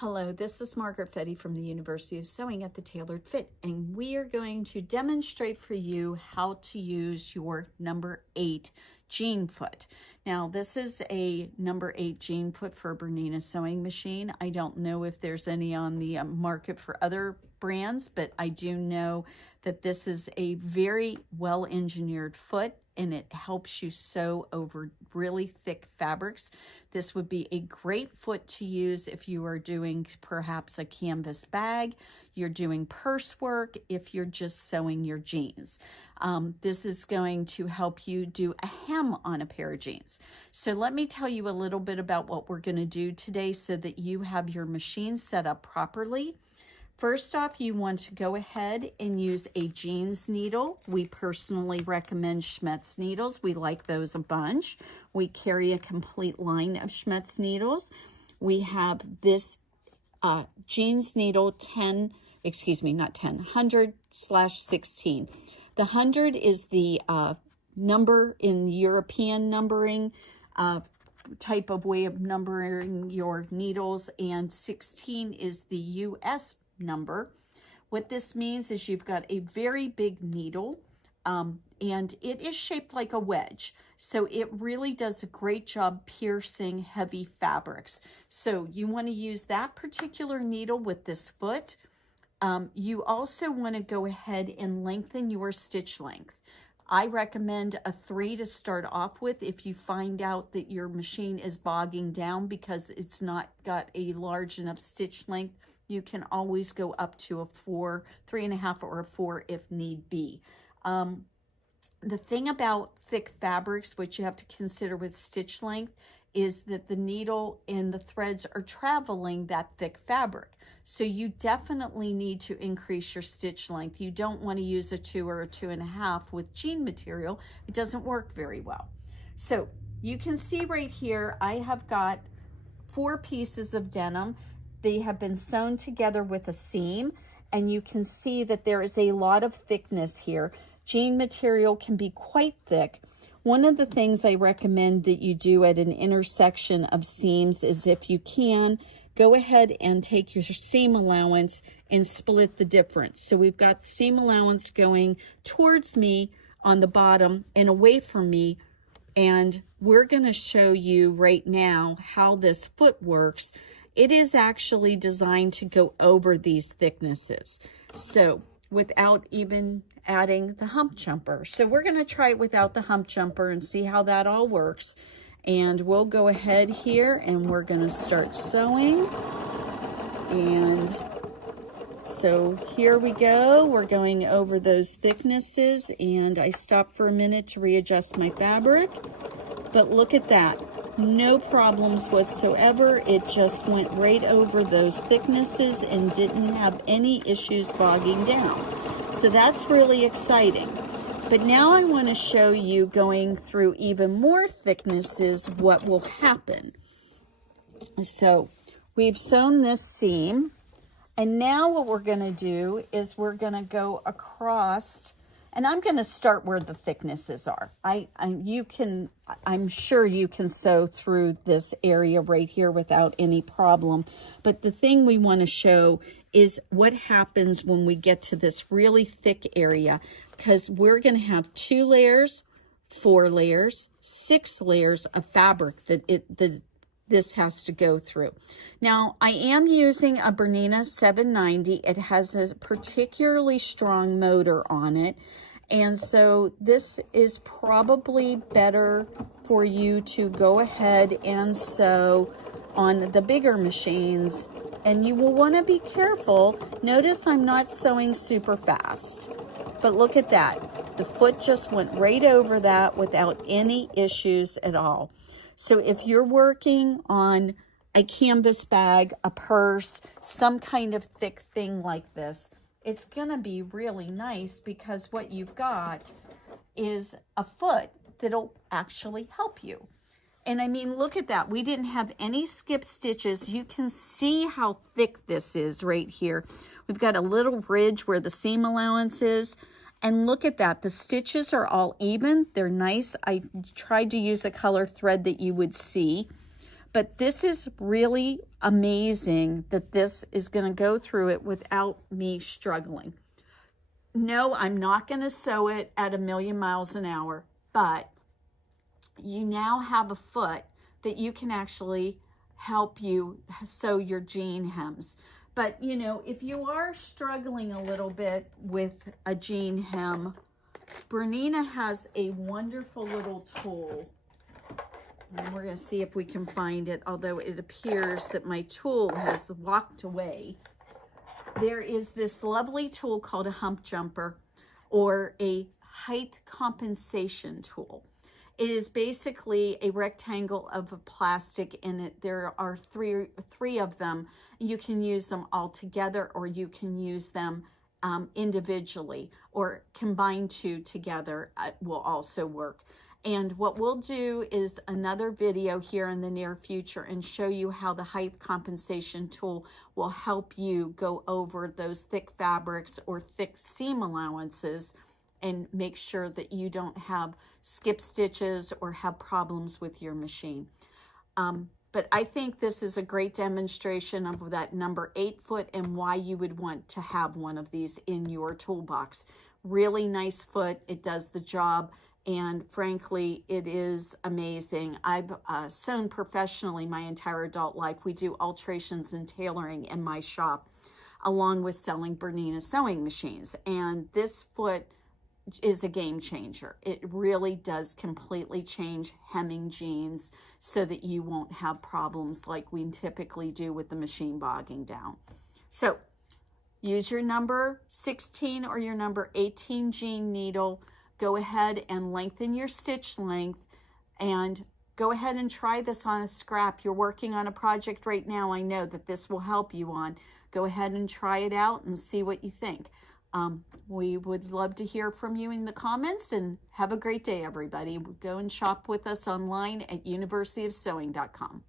Hello, this is Margaret from the University of Sewing at the Tailored Fit, and we are going to demonstrate for you how to use your number 8 jean foot. Now, this is a number 8 jean foot for a Bernina sewing machine. I don't know if there's any on the market for other brands, but I do know that this is a very well-engineered foot, and it helps you sew over really thick fabrics. This would be a great foot to use if you are doing perhaps a canvas bag, you're doing purse work, if you're just sewing your jeans. This is going to help you do a hem on a pair of jeans. So let me tell you a little bit about what we're going to do today so that you have your machine set up properly. First off, you want to go ahead and use a jeans needle. We personally recommend Schmetz needles. We like those a bunch. We carry a complete line of Schmetz needles. We have this jeans needle 100/16. The 100 is the number in European numbering type of way of numbering your needles, and 16 is the US number. What this means is you've got a very big needle, and it is shaped like a wedge, so it really does a great job piercing heavy fabrics. So you want to use that particular needle with this foot. You also want to go ahead and lengthen your stitch length. I recommend a 3 to start off with if you find out that your machine is bogging down because it's not got a large enough stitch length. You can always go up to a 4, 3.5 or a 4 if need be. The thing about thick fabrics, which you have to consider with stitch length, is that the needle and the threads are traveling that thick fabric. So you definitely need to increase your stitch length. You don't want to use a 2 or a 2.5 with jean material. It doesn't work very well. So you can see right here, I have got 4 pieces of denim. They have been sewn together with a seam, and you can see that there is a lot of thickness here. Jean material can be quite thick. One of the things I recommend that you do at an intersection of seams is, if you can, go ahead and take your seam allowance and split the difference. So we've got seam allowance going towards me on the bottom and away from me, and we're going to show you right now how this foot works. It is actually designed to go over these thicknesses, so without even adding the hump jumper. So we're going to try it without the hump jumper and see how that all works. And we'll go ahead here and we're going to start sewing. And so here we go. We're going over those thicknesses, and I stopped for a minute to readjust my fabric. But look at that. No problems whatsoever. It just went right over those thicknesses and didn't have any issues bogging down. So that's really exciting. But now I want to show you, going through even more thicknesses, what will happen. So we've sewn this seam, and now what we're going to do is we're going to go across, and I'm going to start where the thicknesses are. I'm sure you can sew through this area right here without any problem. But the thing we want to show is what happens when we get to this really thick area, because we're going to have 2 layers, 4 layers, 6 layers of fabric that this has to go through. Now, I am using a Bernina 790. It has a particularly strong motor on it, and so this is probably better for you to go ahead and sew on the bigger machines, and you will want to be careful. Notice I'm not sewing super fast, but look at that. The foot just went right over that without any issues at all. So if you're working on a canvas bag, a purse, some kind of thick thing like this, it's gonna be really nice, because what you've got is a foot that'll actually help you. And I mean, look at that. We didn't have any skip stitches. You can see how thick this is right here. We've got a little ridge where the seam allowance is. And look at that. The stitches are all even. They're nice. I tried to use a color thread that you would see. But this is really amazing that this is going to go through it without me struggling. No, I'm not going to sew it at 1,000,000 miles an hour, but you now have a foot that you can actually help you sew your jean hems. But, you know, if you are struggling a little bit with a jean hem, Bernina has a wonderful little tool. And we're going to see if we can find it, although it appears that my tool has walked away. There is this lovely tool called a hump jumper, or a height compensation tool. It is basically a rectangle of plastic in it. There are three of them. You can use them all together, or you can use them individually, or combine two together will also work. And what we'll do is another video here in the near future and show you how the height compensation tool will help you go over those thick fabrics or thick seam allowances and make sure that you don't have skip stitches or have problems with your machine. But I think this is a great demonstration of that number 8 foot and why you would want to have one of these in your toolbox. Really nice foot. It does the job. And frankly, it is amazing. I've sewn professionally my entire adult life. We do alterations and tailoring in my shop, along with selling Bernina sewing machines. And this foot is a game changer. It really does completely change hemming jeans so that you won't have problems like we typically do with the machine bogging down. So use your number 16 or your number 18 jean needle. Go ahead and lengthen your stitch length, and go ahead and try this on a scrap. You're working on a project right now. I know that this will help you on. Go ahead and try it out and see what you think. We would love to hear from you in the comments, and have a great day, everybody. Go and shop with us online at universityofsewing.com.